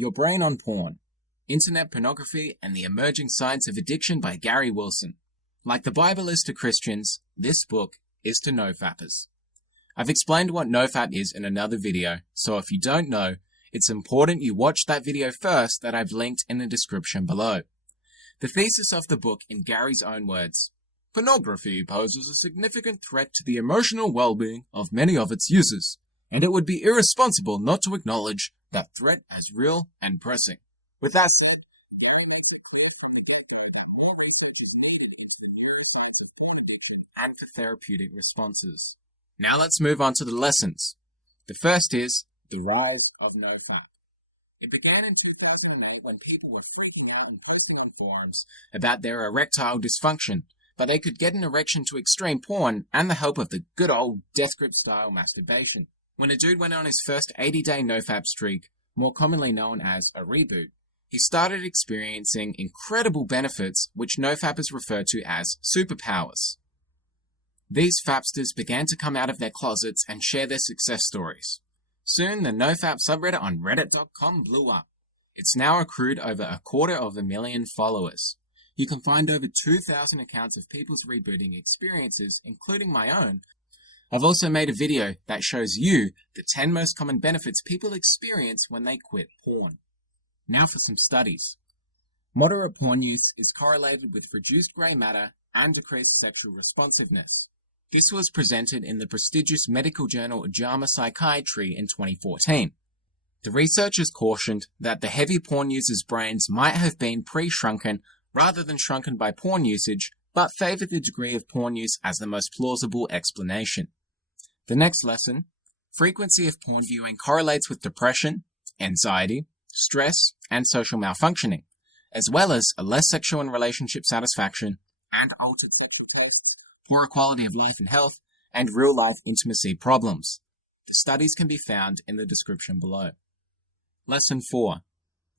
Your Brain on Porn, Internet Pornography and the Emerging Science of Addiction by Gary Wilson. Like the Bible is to Christians, this book is to nofappers. I've explained what nofap is in another video, so if you don't know, it's important you watch that video first that I've linked in the description below. The thesis of the book in Gary's own words: pornography poses a significant threat to the emotional well-being of many of its users, and it would be irresponsible not to acknowledge that threat as real and pressing. With that said, and for therapeutic responses. Now let's move on to the lessons. The first is the rise of nofap. It began in 2008 when people were freaking out and posting on forums about their erectile dysfunction, but they could get an erection to extreme porn and the help of the good old death grip style masturbation. When a dude went on his first 80-day nofap streak, more commonly known as a reboot, he started experiencing incredible benefits which nofappers refer to as superpowers. These fapsters began to come out of their closets and share their success stories. Soon, the nofap subreddit on reddit.com blew up. It's now accrued over 250,000 followers. You can find over 2,000 accounts of people's rebooting experiences, including my own. I've also made a video that shows you the 10 most common benefits people experience when they quit porn. Now for some studies. Moderate porn use is correlated with reduced grey matter and decreased sexual responsiveness. This was presented in the prestigious medical journal JAMA Psychiatry in 2014. The researchers cautioned that the heavy porn users' brains might have been pre-shrunken rather than shrunken by porn usage, but favored the degree of porn use as the most plausible explanation. The next lesson: frequency of porn viewing correlates with depression, anxiety, stress, and social malfunctioning, as well as a less sexual and relationship satisfaction and altered sexual tastes, poorer quality of life and health, and real-life intimacy problems. The studies can be found in the description below. Lesson 4.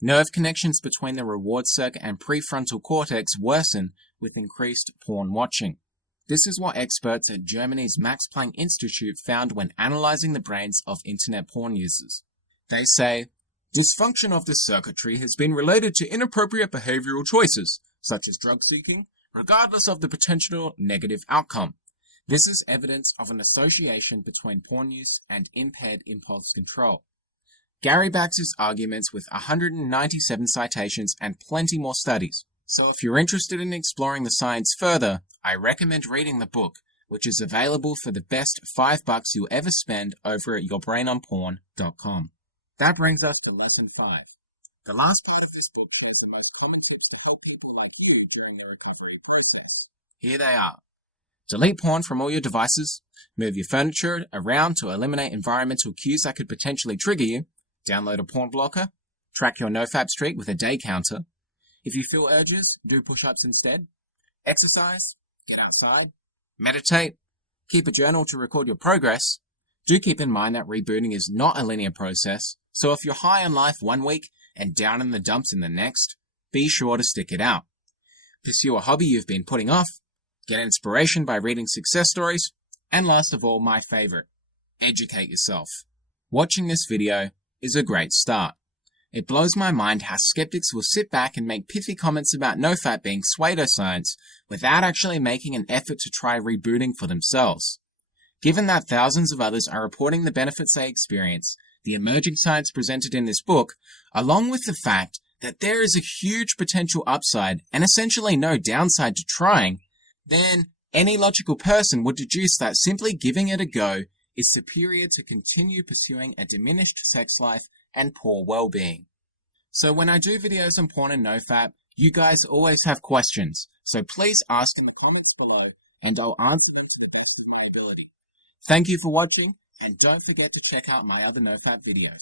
Nerve connections between the reward circuit and prefrontal cortex worsen with increased porn watching. This is what experts at Germany's Max Planck Institute found when analyzing the brains of internet porn users. They say, dysfunction of this circuitry has been related to inappropriate behavioral choices, such as drug seeking, regardless of the potential negative outcome. This is evidence of an association between porn use and impaired impulse control. Gary backs his arguments with 197 citations and plenty more studies. So if you're interested in exploring the science further, I recommend reading the book, which is available for the best $5 you'll ever spend over at yourbrainonporn.com. That brings us to Lesson 5. The last part of this book shows the most common tips to help people like you during the recovery process. Here they are. Delete porn from all your devices, move your furniture around to eliminate environmental cues that could potentially trigger you, download a porn blocker, track your nofap streak with a day counter. If you feel urges, do push-ups instead. Exercise, get outside, meditate, keep a journal to record your progress. Do keep in mind that rebooting is not a linear process, so if you're high on life one week and down in the dumps in the next, be sure to stick it out. Pursue a hobby you've been putting off, get inspiration by reading success stories, and last of all, my favorite, educate yourself. Watching this video is a great start. It blows my mind how skeptics will sit back and make pithy comments about nofap being pseudoscience without actually making an effort to try rebooting for themselves. Given that thousands of others are reporting the benefits they experience, the emerging science presented in this book, along with the fact that there is a huge potential upside and essentially no downside to trying, then any logical person would deduce that simply giving it a go is superior to continue pursuing a diminished sex life and poor well-being. So when I do videos on porn and nofap, you guys always have questions, so please ask in the comments below and I'll answer them to my ability. Thank you for watching, and don't forget to check out my other nofap videos.